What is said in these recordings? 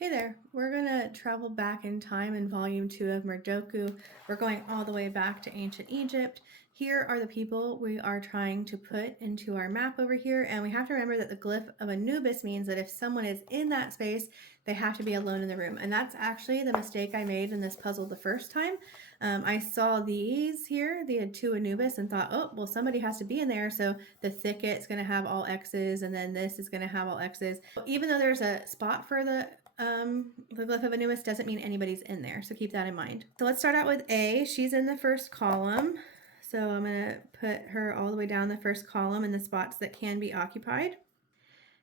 Hey there, we're gonna travel back in time in volume 2 of Murdoku. We're going all the way back to ancient Egypt. Here are the people we are trying to put into our map over here, and we have to remember that the glyph of Anubis means that if someone is in that space, they have to be alone in the room. And that's actually the mistake I made in this puzzle the first time. I saw these here, they had 2 Anubis, and thought, oh, well, somebody has to be in there, so the thicket's gonna have all X's, and then this is gonna have all X's. Even though there's a spot for the glyph of Anubis doesn't mean anybody's in there, so keep that in mind. So let's start out with A. She's in the first column. So I'm going to put her all the way down the first column in the spots that can be occupied.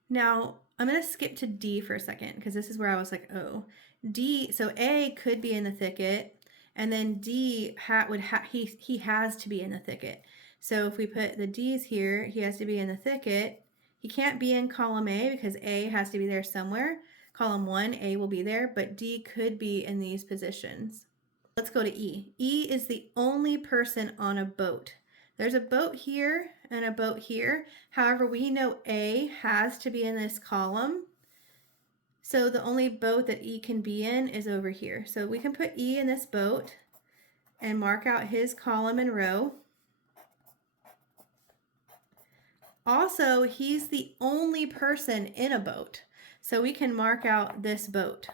Now, I'm going to skip to D for a second because this is where I was like, oh. D, so A could be in the thicket, and then D he has to be in the thicket. So if we put the D's here, he has to be in the thicket. He can't be in column A because A has to be there somewhere. Column 1, A will be there, but D could be in these positions. Let's go to E. E is the only person on a boat. There's a boat here and a boat here. However, we know A has to be in this column. So the only boat that E can be in is over here. So we can put E in this boat and mark out his column and row. Also, he's the only person in a boat. So we can mark out this boat.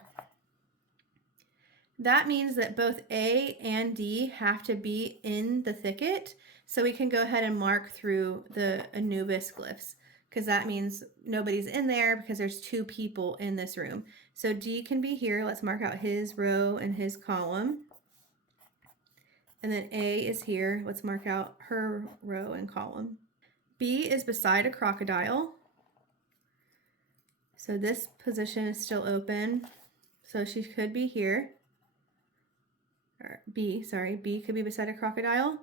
That means that both A and D have to be in the thicket. So we can go ahead and mark through the Anubis glyphs because that means nobody's in there because there's 2 people in this room. So D can be here. Let's mark out his row and his column. And then A is here. Let's mark out her row and column. B is beside a crocodile. So this position is still open. So she could be here. Or B could be beside a crocodile.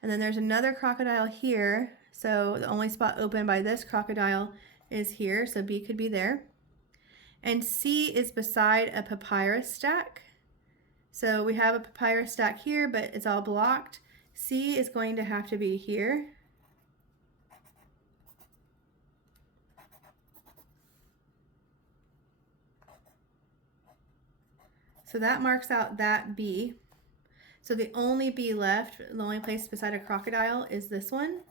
And then there's another crocodile here. So the only spot open by this crocodile is here. So B could be there. And C is beside a papyrus stack. So we have a papyrus stack here, but it's all blocked. C is going to have to be here. So that marks out that B. So the only B left, the only place beside a crocodile is this one.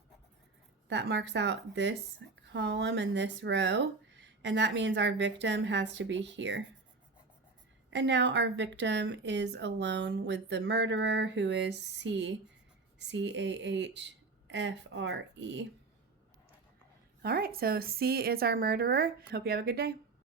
That marks out this column and this row. And that means our victim has to be here. And now our victim is alone with the murderer, who is C, C-A-H-F-R-E. All right, so C is our murderer. Hope you have a good day.